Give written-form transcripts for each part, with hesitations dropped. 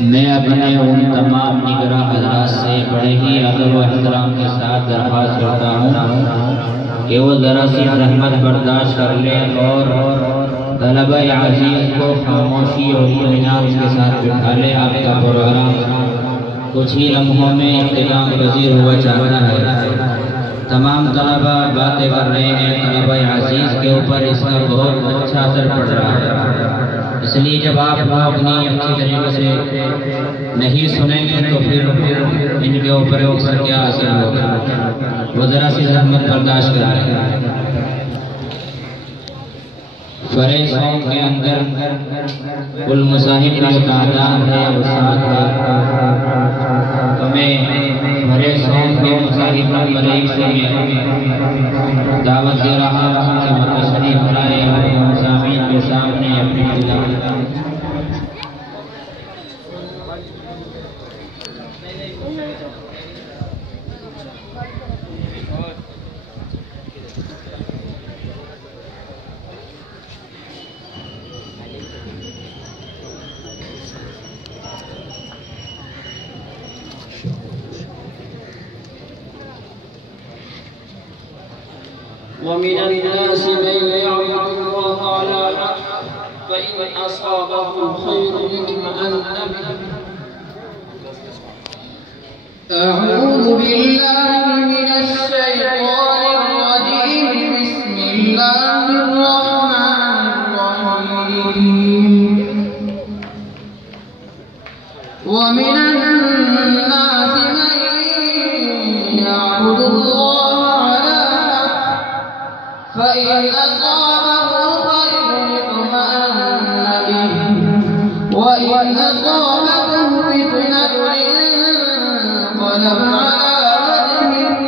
میں اپنے ان تمام نگراں حضرات سے بڑے ہی ادب و احترام کے ساتھ درخواست کرتا ہوں کہ وہ ذرا سی زحمت برداشت کر لیں اور طلبہ عزیز کو خاموشی اور اطمینان کے ساتھ بٹھا لیں۔ آپ کا پروگرام کچھ ہی لمحوں میں اختتام پذیر ہوا چاہتا ہے۔ تمام طلبہ باتیں کر رہے ہیں، طلبہ عزیز کے اوپر اس کا بہت اچھا اثر پڑ رہا ہے، اس لیے جب آپ اپنی اچھی طریقے سے نہیں سنیں گے تو پھر ان کے اوپر کیا اثر ہوگا۔ وہ ذرا سی زحمت برداشت کر رہے ہیں۔ فرے سونگ کے اندر کل مصاحب جو تعداد ہے وہ 7 ہے، تو میں فرے سونگ کے مصاحب نمبر 1 سے دعوت دے رہا ہوں کہ متشریف لائے اور سامعین کے سامنے اپنی تلاوت ومن الناس من يعبد الله على حق فإن أصابه خير اطمأن به أعوذ بالله من الشيطان الرجيم بسم الله الرحمن الرحيم ومن الناس من يعبد الله فإن أصابه خير اطمأن به وإن أصابته فتنة انقلب على وجهه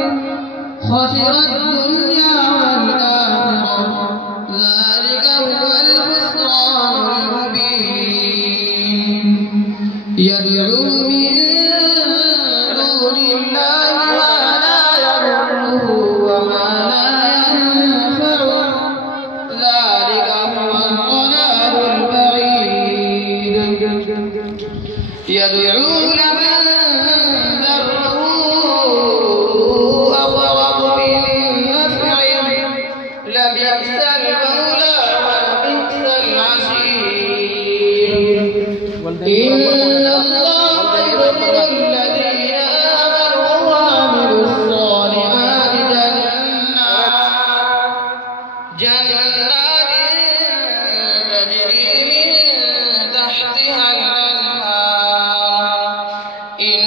خسر الدنيا والآخرة ذلك هو الخسران المبين يدعو من دون الله ما لا يضره وما لا يدعو لمن ذره أقرب من نفعه لبئس المولى ولبئس العشير إن الله يدخل الذين آمنوا وعملوا الصالحات جنات تجري من تحتها الأنهار إن